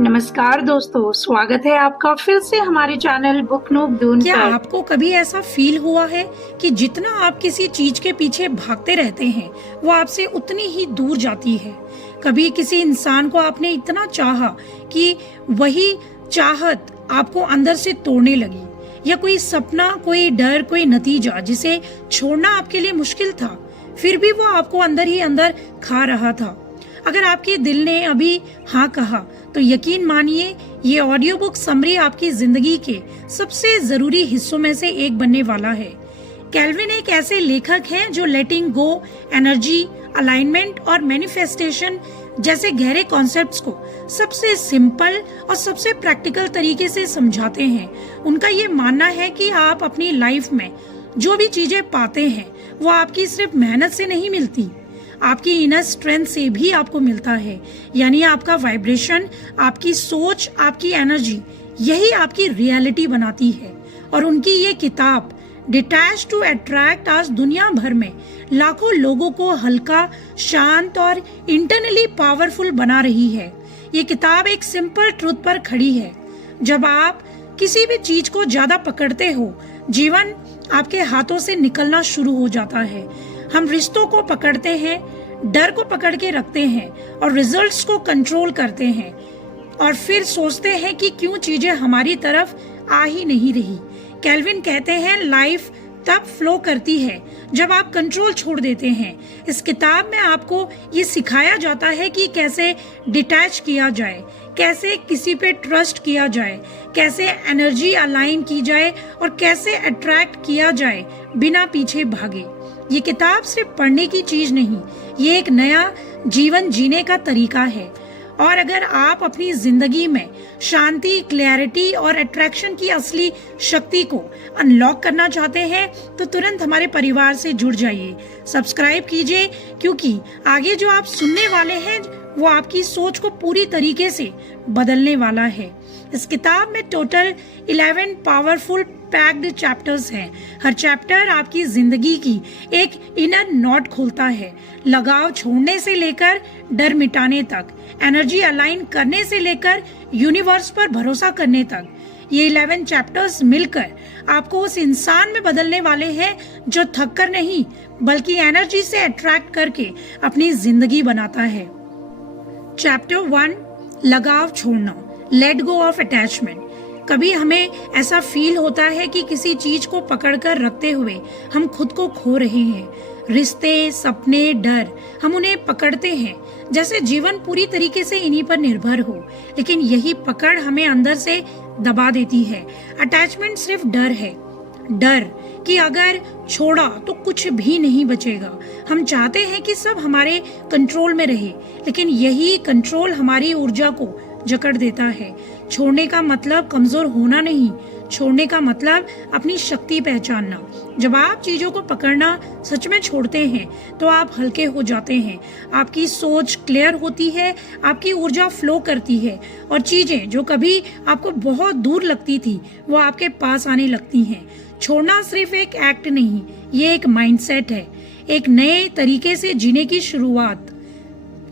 नमस्कार दोस्तों, स्वागत है आपका फिर से हमारे चैनल बुक नूब दून क्या पर। आपको कभी ऐसा फील हुआ है कि जितना आप किसी चीज के पीछे भागते रहते हैं वो आपसे उतनी ही दूर जाती है। कभी किसी इंसान को आपने इतना चाहा कि वही चाहत आपको अंदर से तोड़ने लगी, या कोई सपना, कोई डर, कोई नतीजा जिसे छोड़ना आपके लिए मुश्किल था, फिर भी वो आपको अंदर ही अंदर खा रहा था। अगर आपके दिल ने अभी हाँ कहा तो यकीन मानिए ये ऑडियो बुक समरी आपकी जिंदगी के सबसे जरूरी हिस्सों में से एक बनने वाला है। कैल्विन एक ऐसे लेखक हैं जो लेटिंग गो, एनर्जी, अलाइनमेंट और मैनिफेस्टेशन जैसे गहरे कॉन्सेप्ट्स को सबसे सिंपल और सबसे प्रैक्टिकल तरीके से समझाते हैं। उनका ये मानना है कि आप अपनी लाइफ में जो भी चीजें पाते हैं वो आपकी सिर्फ मेहनत से नहीं मिलती, आपकी इनर स्ट्रेंथ से भी आपको मिलता है। यानी आपका वाइब्रेशन, आपकी सोच, आपकी एनर्जी, यही आपकी रियलिटी बनाती है। और उनकी ये किताब डिटैच टू अट्रैक्ट आज दुनिया भर में लाखों लोगों को हल्का, शांत और इंटरनली पावरफुल बना रही है। ये किताब एक सिंपल ट्रूथ पर खड़ी है। जब आप किसी भी चीज को ज्यादा पकड़ते हो, जीवन आपके हाथों से निकलना शुरू हो जाता है। हम रिश्तों को पकड़ते हैं, डर को पकड़ के रखते हैं और रिजल्ट्स को कंट्रोल करते हैं, और फिर सोचते हैं कि क्यों चीजें हमारी तरफ आ ही नहीं रही। कैल्विन कहते हैं लाइफ तब फ्लो करती है जब आप कंट्रोल छोड़ देते हैं। इस किताब में आपको ये सिखाया जाता है कि कैसे डिटैच किया जाए, कैसे किसी पे ट्रस्ट किया जाए, कैसे एनर्जी अलाइन की जाए और कैसे अट्रैक्ट किया जाए बिना पीछे भागे। ये किताब सिर्फ पढ़ने की चीज नहीं, ये एक नया जीवन जीने का तरीका है। और अगर आप अपनी जिंदगी में शांति, क्लैरिटी और अट्रैक्शन की असली शक्ति को अनलॉक करना चाहते हैं तो तुरंत हमारे परिवार से जुड़ जाइए, सब्सक्राइब कीजिए, क्योंकि आगे जो आप सुनने वाले हैं वो आपकी सोच को पूरी तरीके से बदलने वाला है। इस किताब में टोटल 11 पावरफुल पैक्ड चैप्टर्स हैं। हर चैप्टर आपकी जिंदगी की एक इनर नॉट खोलता है। लगाव छोड़ने से लेकर डर मिटाने तक, एनर्जी अलाइन करने से लेकर यूनिवर्स पर भरोसा करने तक, ये 11 चैप्टर्स मिलकर आपको उस इंसान में बदलने वाले हैं जो थक कर नहीं बल्कि एनर्जी से अट्रैक्ट करके अपनी जिंदगी बनाता है। चैप्टर 1, लगाव छोड़ना, लेट गो ऑफ अटैचमेंट। कभी हमें ऐसा फील होता है कि किसी चीज को पकड़कर रखते हुए हम खुद को खो रहे हैं। रिश्ते, सपने, डर, हम उन्हें पकड़ते हैं जैसे जीवन पूरी तरीके से इन्हीं पर निर्भर हो, लेकिन यही पकड़ हमें अंदर से दबा देती है। अटैचमेंट सिर्फ डर है, डर कि अगर छोड़ा तो कुछ भी नहीं बचेगा। हम चाहते हैं कि सब हमारे कंट्रोल में रहे, लेकिन यही कंट्रोल हमारी ऊर्जा को जकड़ देता है। छोड़ने का मतलब कमजोर होना नहीं, छोड़ने का मतलब अपनी शक्ति पहचानना। जब आप चीजों को पकड़ना सच में छोड़ते हैं तो आप हल्के हो जाते हैं, आपकी सोच क्लियर होती है, आपकी ऊर्जा फ्लो करती है, और चीजें जो कभी आपको बहुत दूर लगती थी वो आपके पास आने लगती हैं। छोड़ना सिर्फ एक एक्ट नहीं, ये एक माइंडसेट है, एक नए तरीके से जीने की शुरुआत।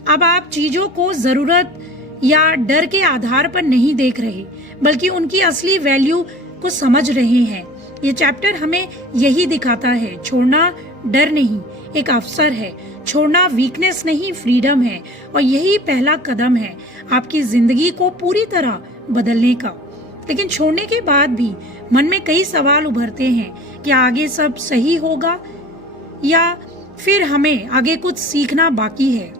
अब आप चीजों को जरूरत या डर के आधार पर नहीं देख रहे, बल्कि उनकी असली वैल्यू को समझ रहे हैं। ये चैप्टर हमें यही दिखाता है, छोड़ना डर नहीं, एक अवसर है। छोड़ना वीकनेस नहीं, फ्रीडम है, और यही पहला कदम है आपकी जिंदगी को पूरी तरह बदलने का। लेकिन छोड़ने के बाद भी मन में कई सवाल उभरते हैं, क्या आगे सब सही होगा या फिर हमें आगे कुछ सीखना बाकी है।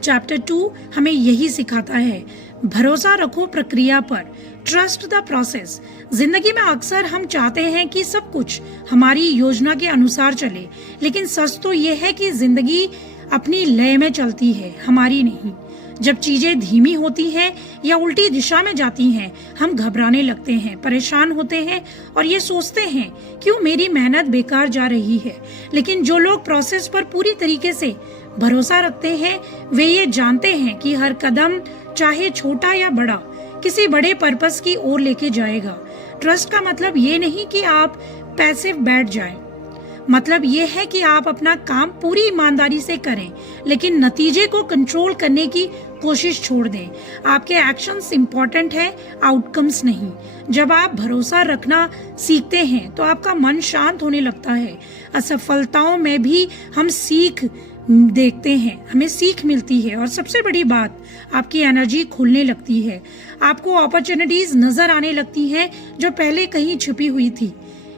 चैप्टर 2 हमें यही सिखाता है, भरोसा रखो प्रक्रिया पर, ट्रस्ट द प्रोसेस। जिंदगी में अक्सर हम चाहते हैं कि सब कुछ हमारी योजना के अनुसार चले, लेकिन सच तो ये है कि जिंदगी अपनी लय में चलती है, हमारी नहीं। जब चीजें धीमी होती हैं या उल्टी दिशा में जाती हैं, हम घबराने लगते हैं, परेशान होते हैं और ये सोचते हैं क्यों मेरी मेहनत बेकार जा रही है। लेकिन जो लोग प्रोसेस पर पूरी तरीके से भरोसा रखते हैं वे ये जानते हैं कि हर कदम, चाहे छोटा या बड़ा, किसी बड़े पर्पस की ओर लेके जाएगा। ट्रस्ट का मतलब ये नहीं कि आप पैसिव बैठ जाएं, मतलब ये है कि आप अपना काम पूरी ईमानदारी से करें, लेकिन नतीजे को कंट्रोल करने की कोशिश छोड़ दें। आपके एक्शंस इंपॉर्टेंट है, आउटकम्स नहीं। जब आप भरोसा रखना सीखते हैं तो आपका मन शांत होने लगता है। असफलताओं में भी हम सीख देखते हैं, हमें सीख मिलती है, और सबसे बड़ी बात, आपकी एनर्जी खुलने लगती है। आपको अपॉर्चुनिटीज नजर आने लगती हैं जो पहले कहीं छुपी हुई थी।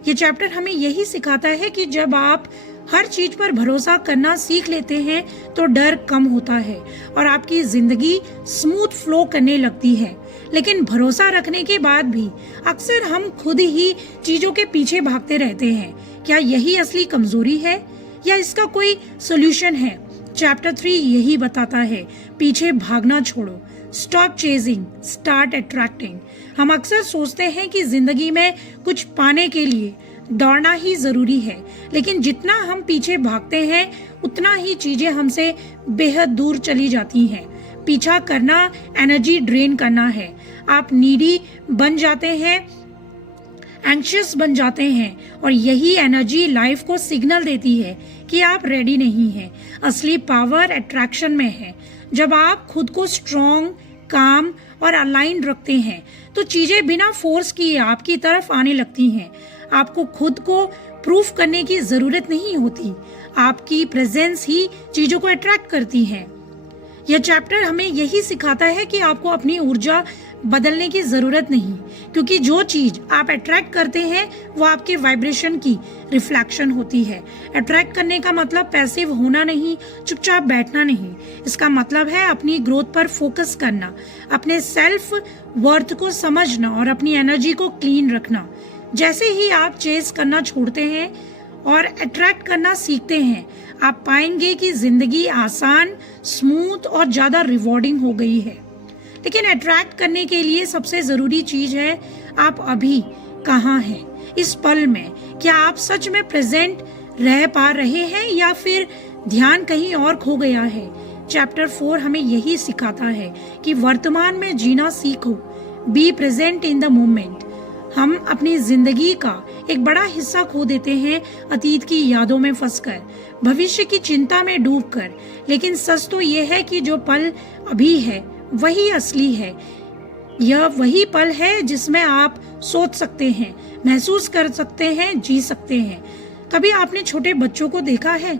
ये चैप्टर हमें यही सिखाता है कि जब आप हर चीज पर भरोसा करना सीख लेते हैं तो डर कम होता है और आपकी जिंदगी स्मूथ फ्लो करने लगती है। लेकिन भरोसा रखने के बाद भी अक्सर हम खुद ही चीजों के पीछे भागते रहते हैं। क्या यही असली कमजोरी है या इसका कोई सोल्यूशन है? चैप्टर 3 यही बताता है, पीछे भागना छोड़ो। Stop chasing, start attracting. हम अक्सर सोचते हैं कि जिंदगी में कुछ पाने के लिए दौड़ना ही जरूरी है, लेकिन जितना हम पीछे भागते हैं उतना ही चीजें हमसे बेहद दूर चली जाती हैं। पीछा करना एनर्जी ड्रेन करना है। आप नीडी बन जाते हैं, एंग्शियस बन जाते हैं, और यही एनर्जी लाइफ को सिग्नल देती है कि आप रेडी नहीं हैं। असली पावर अट्रैक्शन में है। जब आप खुद को स्ट्रॉन्ग, काम और अलाइन रखते हैं तो चीजें बिना फोर्स किए आपकी तरफ आने लगती हैं। आपको खुद को प्रूफ करने की जरूरत नहीं होती, आपकी प्रेजेंस ही चीजों को अट्रैक्ट करती है। यह चैप्टर हमें यही सिखाता है कि आपको अपनी ऊर्जा बदलने की जरूरत नहीं, क्योंकि जो चीज आप अट्रैक्ट करते हैं वो आपके वाइब्रेशन की रिफ्लेक्शन होती है। अट्रैक्ट करने का मतलब पैसिव होना नहीं, चुपचाप बैठना नहीं। इसका मतलब है अपनी ग्रोथ पर फोकस करना, अपने सेल्फ वर्थ को समझना और अपनी एनर्जी को क्लीन रखना। जैसे ही आप चेस करना छोड़ते हैं और अट्रैक्ट करना सीखते हैं, आप पाएंगे कि जिंदगी आसान, स्मूथ और ज्यादा रिवॉर्डिंग हो गई है। लेकिन अट्रैक्ट करने के लिए सबसे जरूरी चीज है, आप अभी कहाँ हैं इस पल में। क्या आप सच में प्रेजेंट रह पा रहे हैं या फिर ध्यान कहीं और खो गया है? चैप्टर 4 हमें यही सिखाता है कि वर्तमान में जीना सीखो। Be present in the moment. हम अपनी जिंदगी का एक बड़ा हिस्सा खो देते हैं अतीत की यादों में फंसकर, भविष्य की चिंता में डूबकर। लेकिन सच तो ये है कि जो पल अभी है वही असली है। यह वही पल है जिसमें आप सोच सकते हैं, महसूस कर सकते हैं, जी सकते हैं। कभी आपने छोटे बच्चों को देखा है?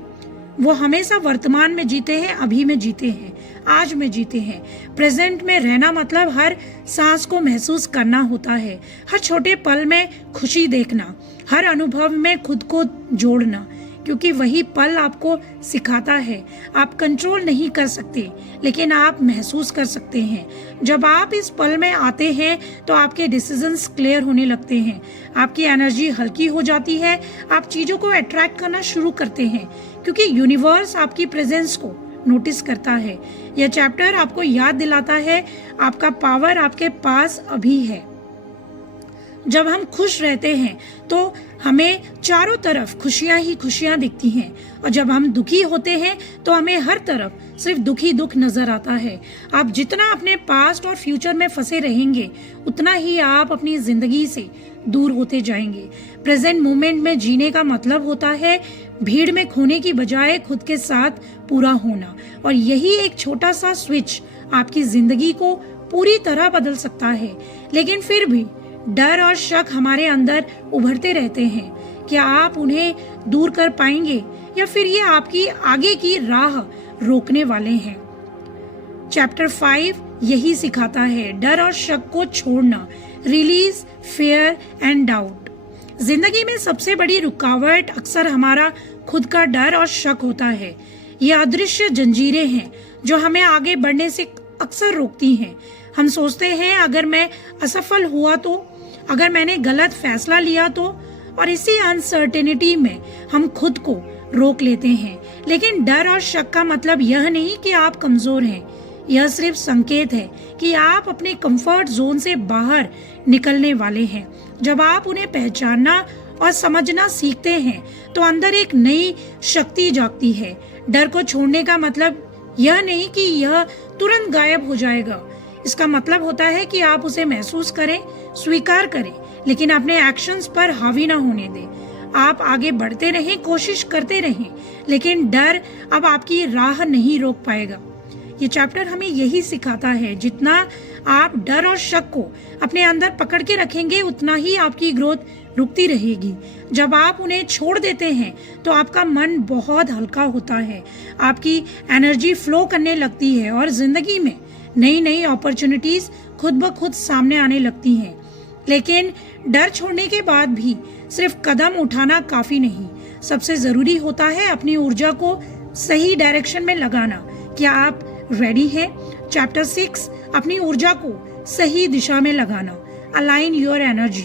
वो हमेशा वर्तमान में जीते हैं, अभी में जीते हैं, आज में जीते हैं। प्रेजेंट में रहना मतलब हर सांस को महसूस करना होता है, हर छोटे पल में खुशी देखना, हर अनुभव में खुद को जोड़ना, क्योंकि वही पल आपको सिखाता है आप कंट्रोल नहीं कर सकते, लेकिन आप महसूस कर सकते हैं। जब आप इस पल में आते हैं तो आपके डिसीजंस क्लियर होने लगते हैं, आपकी एनर्जी हल्की हो जाती है, आप चीजों को अट्रैक्ट करना शुरू करते हैं, क्योंकि यूनिवर्स आपकी प्रेजेंस को नोटिस करता है। यह चैप्टर आपको याद दिलाता है आपका पावर आपके पास अभी है। जब हम खुश रहते हैं तो हमें चारों तरफ खुशियां ही खुशियां दिखती हैं, और जब हम दुखी होते हैं तो हमें हर तरफ सिर्फ दुखी दुख नजर आता है। आप जितना अपने पास्ट और फ्यूचर में फंसे रहेंगे उतना ही आप अपनी जिंदगी से दूर होते जाएंगे। प्रेजेंट मोमेंट में जीने का मतलब होता है भीड़ में खोने की बजाय खुद के साथ पूरा होना, और यही एक छोटा सा स्विच आपकी जिंदगी को पूरी तरह बदल सकता है। लेकिन फिर भी डर और शक हमारे अंदर उभरते रहते हैं। क्या आप उन्हें दूर कर पाएंगे या फिर ये आपकी आगे की राह रोकने वाले हैं? चैप्टर 5 यही सिखाता है, डर और शक को छोड़ना। Release fear and doubt. जिंदगी में सबसे बड़ी रुकावट अक्सर हमारा खुद का डर और शक होता है। ये अदृश्य जंजीरें हैं जो हमें आगे बढ़ने से अक्सर रोकती हैं। हम सोचते हैं अगर मैं असफल हुआ तो, अगर मैंने गलत फैसला लिया तो, और इसी अनसर्टेनिटी में हम खुद को रोक लेते हैं। लेकिन डर और शक का मतलब यह नहीं कि आप कमजोर हैं, यह सिर्फ संकेत है कि आप अपने कंफर्ट जोन से बाहर निकलने वाले हैं। जब आप उन्हें पहचानना और समझना सीखते हैं तो अंदर एक नई शक्ति जागती है। डर को छोड़ने का मतलब यह नहीं कि यह तुरंत गायब हो जाएगा। इसका मतलब होता है कि आप उसे महसूस करें, स्वीकार करें, लेकिन अपने एक्शंस पर हावी ना होने दें। आप आगे बढ़ते रहें, कोशिश करते रहें, लेकिन डर अब आपकी राह नहीं रोक पाएगा। ये चैप्टर हमें यही सिखाता है, जितना आप डर और शक को अपने अंदर पकड़ के रखेंगे उतना ही आपकी ग्रोथ रुकती रहेगी। जब आप उन्हें छोड़ देते हैं तो आपका मन बहुत हल्का होता है, आपकी एनर्जी फ्लो करने लगती है और जिंदगी में नई नई अपॉर्चुनिटीज खुद ब खुद सामने आने लगती हैं। लेकिन डर छोड़ने के बाद भी सिर्फ कदम उठाना काफी नहीं, सबसे जरूरी होता है अपनी ऊर्जा को सही डायरेक्शन में लगाना। क्या आप रेडी है? चैप्टर 6, अपनी ऊर्जा को सही दिशा में लगाना। Align your energy.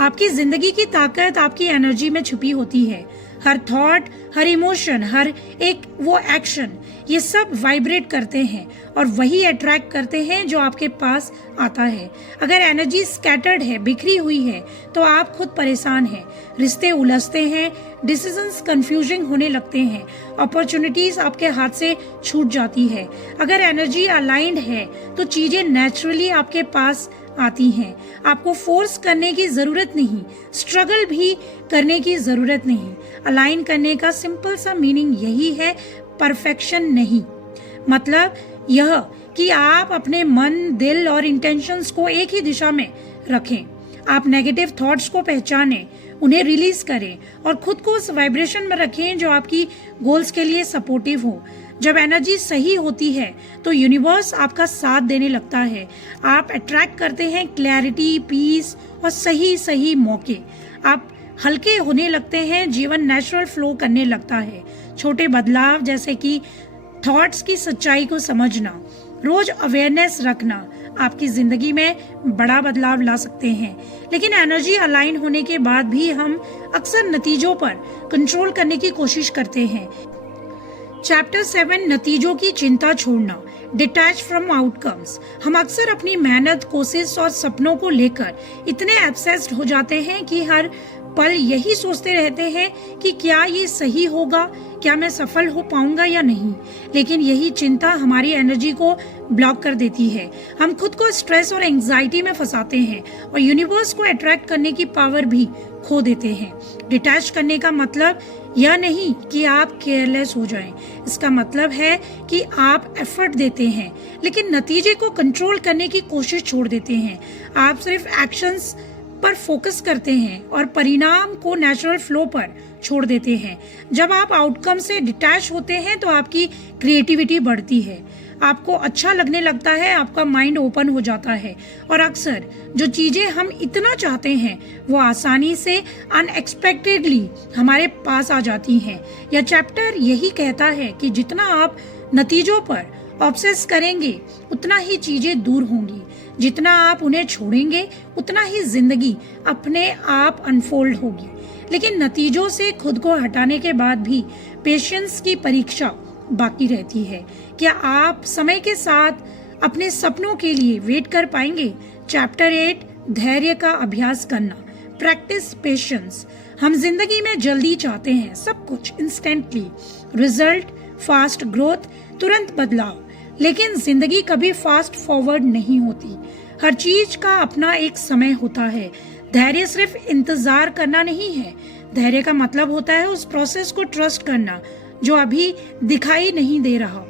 आपकी जिंदगी की ताकत आपकी एनर्जी में छुपी होती है। हर थॉट, हर इमोशन, हर एक वो एक्शन, ये सब वाइब्रेट करते हैं और वही अट्रैक्ट करते हैं जो आपके पास आता है। अगर एनर्जी स्कैटर्ड है, बिखरी हुई है, तो आप खुद परेशान हैं, रिश्ते उलझते हैं, डिसीजंस कंफ्यूजिंग होने लगते हैं, अपॉर्चुनिटीज आपके हाथ से छूट जाती है। अगर एनर्जी अलाइंड है तो चीजें नेचुरली आपके पास आती हैं। आपको फोर्स करने की जरूरत नहीं, स्ट्रगल भी करने की जरूरत नहीं। अलाइन करने का सिंपल सा मीनिंग यही है, परफेक्शन नहीं। मतलब यह कि आप अपने मन, दिल और इंटेंशंस को एक ही दिशा में रखें। आप नेगेटिव थॉट्स को पहचानें, उन्हें रिलीज करें और खुद को उस वाइब्रेशन में रखें जो आपकी गोल्स के लिए सपोर्टिव हो। जब एनर्जी सही होती है तो यूनिवर्स आपका साथ देने लगता है। आप अट्रैक्ट करते हैं क्लैरिटी, पीस और सही मौके। आप हल्के होने लगते हैं, जीवन नेचुरल फ्लो करने लगता है। छोटे बदलाव जैसे कि थॉट्स की सच्चाई को समझना, रोज अवेयरनेस रखना आपकी जिंदगी में बड़ा बदलाव ला सकते हैं। लेकिन एनर्जी अलाइन होने के बाद भी हम अक्सर नतीजों पर कंट्रोल करने की कोशिश करते हैं। चैप्टर 7, नतीजों की चिंता छोड़ना, डिटैच फ्रॉम आउटकम्स। हम अक्सर अपनी मेहनत, कोशिश और सपनों को लेकर इतने ऑब्सेस्ड हो जाते हैं कि हर पल यही सोचते रहते हैं कि क्या ये सही होगा, क्या मैं सफल हो पाऊंगा या नहीं। लेकिन यही चिंता हमारी एनर्जी को ब्लॉक कर देती है। हम खुद को स्ट्रेस और एंजाइटी में फंसाते हैं और यूनिवर्स को अट्रैक्ट करने की पावर भी खो देते हैं। डिटैच करने का मतलब यह नहीं कि आप केयरलेस हो जाएं। इसका मतलब है कि आप एफर्ट देते हैं लेकिन नतीजे को कंट्रोल करने की कोशिश छोड़ देते हैं। आप सिर्फ एक्शंस पर फोकस करते हैं और परिणाम को नेचुरल फ्लो पर छोड़ देते हैं। जब आप आउटकम से डिटैच होते हैं तो आपकी क्रिएटिविटी बढ़ती है, आपको अच्छा लगने लगता है, आपका माइंड ओपन हो जाता है और अक्सर जो चीजें हम इतना चाहते हैं वो आसानी से अनएक्सपेक्टेडली हमारे पास आ जाती हैं। यह चैप्टर यही कहता है कि जितना आप नतीजों पर ऑब्सेस करेंगे उतना ही चीजें दूर होंगी, जितना आप उन्हें छोड़ेंगे उतना ही जिंदगी अपने आप अनफोल्ड होगी। लेकिन नतीजों से खुद को हटाने के बाद भी पेशेंस की परीक्षा बाकी रहती है। क्या आप समय के साथ अपने सपनों के लिए वेट कर पाएंगे? चैप्टर 8, धैर्य का अभ्यास करना, प्रैक्टिस पेशेंस। हम जिंदगी में जल्दी चाहते हैं, सब कुछ इंस्टेंटली, रिजल्ट, फास्ट ग्रोथ, तुरंत बदलाव। लेकिन जिंदगी कभी फास्ट फॉरवर्ड नहीं होती। हर चीज का अपना एक समय होता है। धैर्य सिर्फ इंतजार करना नहीं है, धैर्य का मतलब होता है उस प्रोसेस को ट्रस्ट करना जो अभी दिखाई नहीं दे रहा।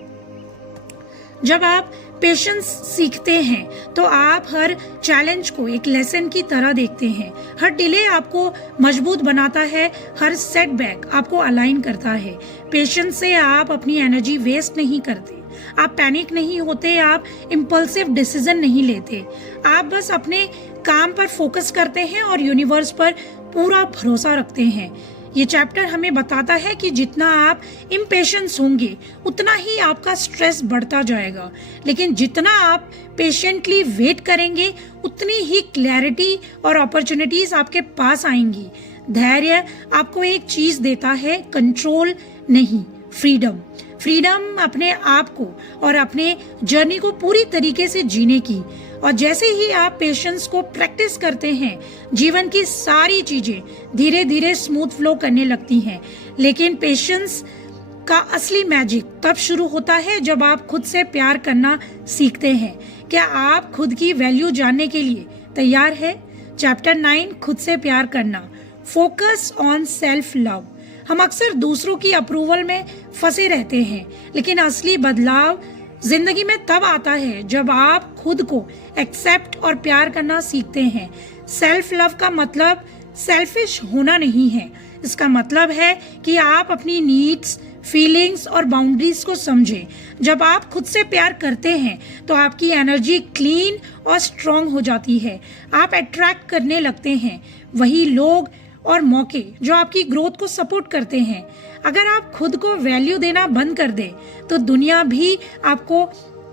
जब आप पेशेंस सीखते हैं तो आप हर चैलेंज को एक लेसन की तरह देखते हैं। हर डिले आपको मजबूत बनाता है, हर सेटबैक आपको अलाइन करता है। पेशेंस से आप अपनी एनर्जी वेस्ट नहीं करते, आप पैनिक नहीं होते, आप इम्पल्सिव डिसीजन नहीं लेते। आप बस अपने काम पर फोकस करते हैं और यूनिवर्स पर पूरा भरोसा रखते हैं। ये चैप्टर हमें बताता है कि जितना आप इम्पेशेंस होंगे उतना ही आपका स्ट्रेस बढ़ता जाएगा, लेकिन जितना आप पेशेंटली वेट करेंगे उतनी ही क्लैरिटी और अपॉर्चुनिटीज आपके पास आएंगी। धैर्य आपको एक चीज देता है, कंट्रोल नहीं, फ्रीडम। फ्रीडम अपने आप को और अपने जर्नी को पूरी तरीके से जीने की। और जैसे ही आप पेशेंस को प्रैक्टिस करते हैं, जीवन की सारी चीजें धीरे धीरे स्मूथ फ्लो करने लगती हैं। लेकिन पेशेंस का असली मैजिक तब शुरू होता है जब आप खुद से प्यार करना सीखते हैं। क्या आप खुद की वैल्यू जानने के लिए तैयार है? चैप्टर 9, खुद से प्यार करना, फोकस ऑन सेल्फ लव। हम अक्सर दूसरों की अप्रूवल में फंसे रहते हैं, लेकिन असली बदलाव जिंदगी में तब आता है जब आप खुद को एक्सेप्ट और प्यार करना सीखते हैं। सेल्फ लव का मतलब सेल्फिश होना नहीं है। इसका मतलब है कि आप अपनी नीड्स, फीलिंग्स और बाउंड्रीज को समझें। जब आप खुद से प्यार करते हैं तो आपकी एनर्जी क्लीन और स्ट्रांग हो जाती है। आप अट्रैक्ट करने लगते हैं वही लोग और मौके जो आपकी ग्रोथ को सपोर्ट करते हैं। अगर आप खुद को वैल्यू देना बंद कर दें तो दुनिया भी आपको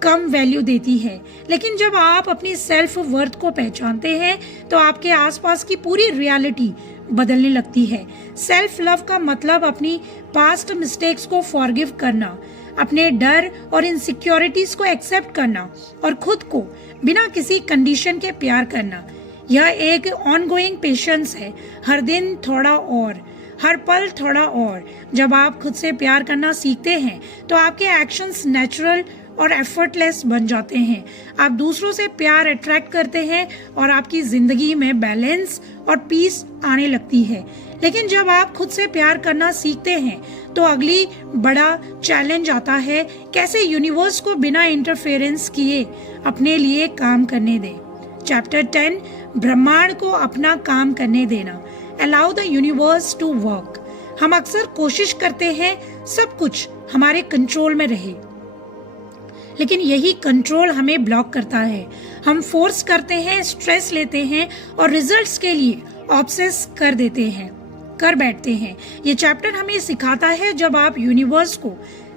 कम वैल्यू देती है। लेकिन जब आप अपनी सेल्फ वर्थ को पहचानते हैं तो आपके आसपास की पूरी रियलिटी बदलने लगती है। सेल्फ लव का मतलब अपनी पास्ट मिस्टेक्स को फॉरगिव करना, अपने डर और इनसिक्योरिटीज को एक्सेप्ट करना और खुद को बिना किसी कंडीशन के प्यार करना। यह एक ऑनगोइंग पेशेंस है, हर दिन थोड़ा और, हर पल थोड़ा और। जब आप खुद से प्यार करना सीखते हैं तो आपके एक्शंस नेचुरल और एफर्टलेस बन जाते हैं। आप दूसरों से प्यार अट्रैक्ट करते हैं और आपकी जिंदगी में बैलेंस और पीस आने लगती है। लेकिन जब आप खुद से प्यार करना सीखते हैं तो अगली बड़ा चैलेंज आता है, कैसे यूनिवर्स को बिना इंटरफेरेंस किए अपने लिए काम करने दें। चैप्टर 10, ब्रह्मांड को अपना काम करने देना। Allow the universe to work. हम अक्सर कोशिश करते हैं सब कुछ हमारे कंट्रोल में रहे, लेकिन यही कंट्रोल हमें ब्लॉक करता है। हम फोर्स करते हैं, स्ट्रेस लेते हैं और रिजल्ट्स के लिए ऑब्सेस कर बैठते हैं। ये चैप्टर हमें सिखाता है जब आप यूनिवर्स को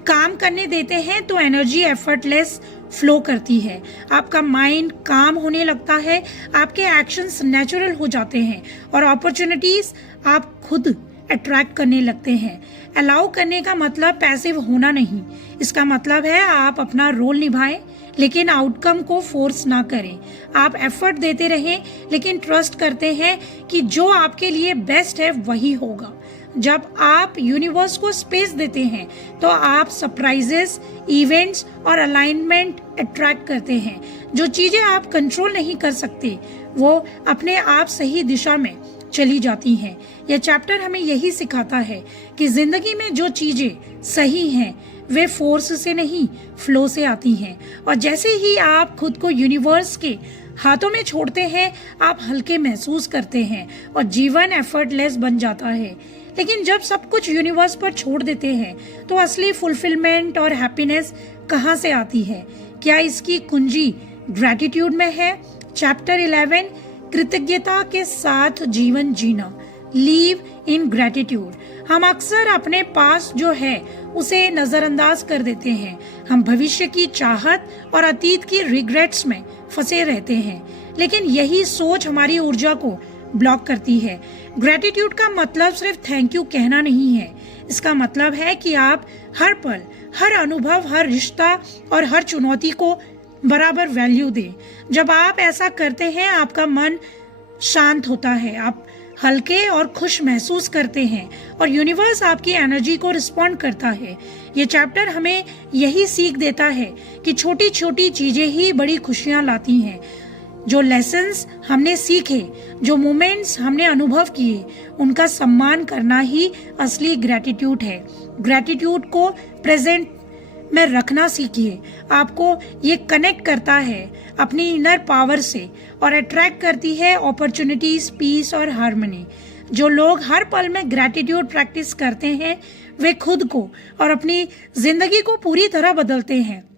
काम करने देते हैं तो एनर्जी एफर्टलेस फ्लो करती है। आपका माइंड काम होने लगता है, आपके एक्शंस नेचुरल हो जाते हैं और अपॉर्चुनिटीज आप खुद अट्रैक्ट करने लगते हैं। अलाउ करने का मतलब पैसिव होना नहीं। इसका मतलब है आप अपना रोल निभाएं लेकिन आउटकम को फोर्स ना करें। आप एफर्ट देते रहें लेकिन ट्रस्ट करते हैं कि जो आपके लिए बेस्ट है वही होगा। जब आप यूनिवर्स को स्पेस देते हैं तो आप सरप्राइजेस, इवेंट्स और अलाइनमेंट अट्रैक्ट करते हैं। जो चीजें आप कंट्रोल नहीं कर सकते वो अपने आप सही दिशा में चली जाती हैं। यह चैप्टर हमें यही सिखाता है कि जिंदगी में जो चीजें सही हैं वे फोर्स से नहीं, फ्लो से आती हैं। और जैसे ही आप खुद को यूनिवर्स के हाथों में छोड़ते हैं आप हल्के महसूस करते हैं और जीवन एफर्टलेस बन जाता है। लेकिन जब सब कुछ यूनिवर्स पर छोड़ देते हैं तो असली फुलफिलमेंट और हैप्पीनेस कहाँ से आती है? क्या इसकी कुंजी ग्रैटिट्यूड में है? चैप्टर 11, कृतज्ञता के साथ जीवन जीना। लीव इन ग्रैटिट्यूड। हम अक्सर अपने पास जो है उसे नजरअंदाज कर देते हैं। हम भविष्य की चाहत और अतीत की रिग्रेट्स में फंसे रहते हैं, लेकिन यही सोच हमारी ऊर्जा को ब्लॉक करती है। ग्रैटिट्यूड का मतलब सिर्फ थैंक यू कहना नहीं है। इसका मतलब है कि आप हर पल, हर अनुभव, हर रिश्ता और हर चुनौती को बराबर वैल्यू दें। जब आप ऐसा करते हैं आपका मन शांत होता है, आप हल्के और खुश महसूस करते हैं और यूनिवर्स आपकी एनर्जी को रिस्पॉन्ड करता है। ये चैप्टर हमें यही सीख देता है कि छोटी छोटी चीजें ही बड़ी खुशियां लाती हैं। जो लेसन्स हमने सीखे, जो मोमेंट्स हमने अनुभव किए, उनका सम्मान करना ही असली ग्रैटिट्यूड है। ग्रैटिट्यूड को प्रेजेंट में रखना सीखिए। आपको ये कनेक्ट करता है अपनी इनर पावर से और अट्रैक्ट करती है अपॉर्चुनिटीज, पीस और हार्मनी। जो लोग हर पल में ग्रैटिट्यूड प्रैक्टिस करते हैं वे खुद को और अपनी जिंदगी को पूरी तरह बदलते हैं।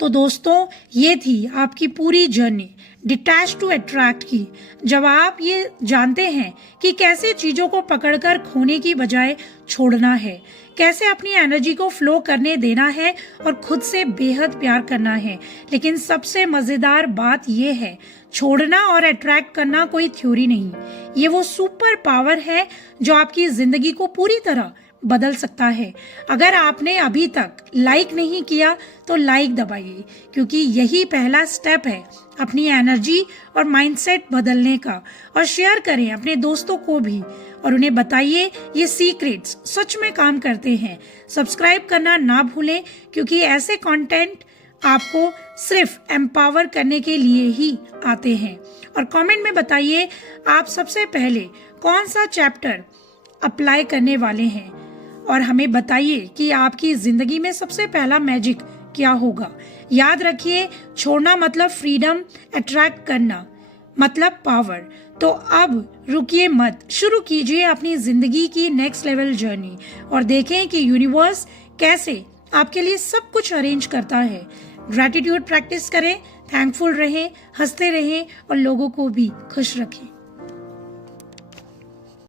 तो दोस्तों, ये थी आपकी पूरी जर्नी डिटैच टू अट्रैक्ट की। जब आप ये जानते हैं कि कैसे चीजों को पकड़कर खोने की बजाय छोड़ना है, कैसे अपनी एनर्जी को फ्लो करने देना है और खुद से बेहद प्यार करना है। लेकिन सबसे मजेदार बात यह है, छोड़ना और अट्रैक्ट करना कोई थ्योरी नहीं, ये वो सुपर पावर है जो आपकी जिंदगी को पूरी तरह बदल सकता है। अगर आपने अभी तक लाइक नहीं किया तो लाइक दबाइए, क्योंकि यही पहला स्टेप है अपनी एनर्जी और माइंडसेट बदलने का। और शेयर करें अपने दोस्तों को भी और उन्हें बताइए ये सीक्रेट्स सच में काम करते हैं। सब्सक्राइब करना ना भूलें, क्योंकि ऐसे कंटेंट आपको सिर्फ एम्पावर करने के लिए ही आते हैं। और कमेंट में बताइए आप सबसे पहले कौन सा चैप्टर अप्लाई करने वाले हैं, और हमें बताइए कि आपकी जिंदगी में सबसे पहला मैजिक क्या होगा। याद रखिए, छोड़ना मतलब फ्रीडम, अट्रैक्ट करना मतलब पावर। तो अब रुकिए मत, शुरू कीजिए अपनी जिंदगी की नेक्स्ट लेवल जर्नी और देखें कि यूनिवर्स कैसे आपके लिए सब कुछ अरेंज करता है। ग्रैटिट्यूड प्रैक्टिस करें, थैंकफुल रहें, हंसते रहें और लोगों को भी खुश रखें।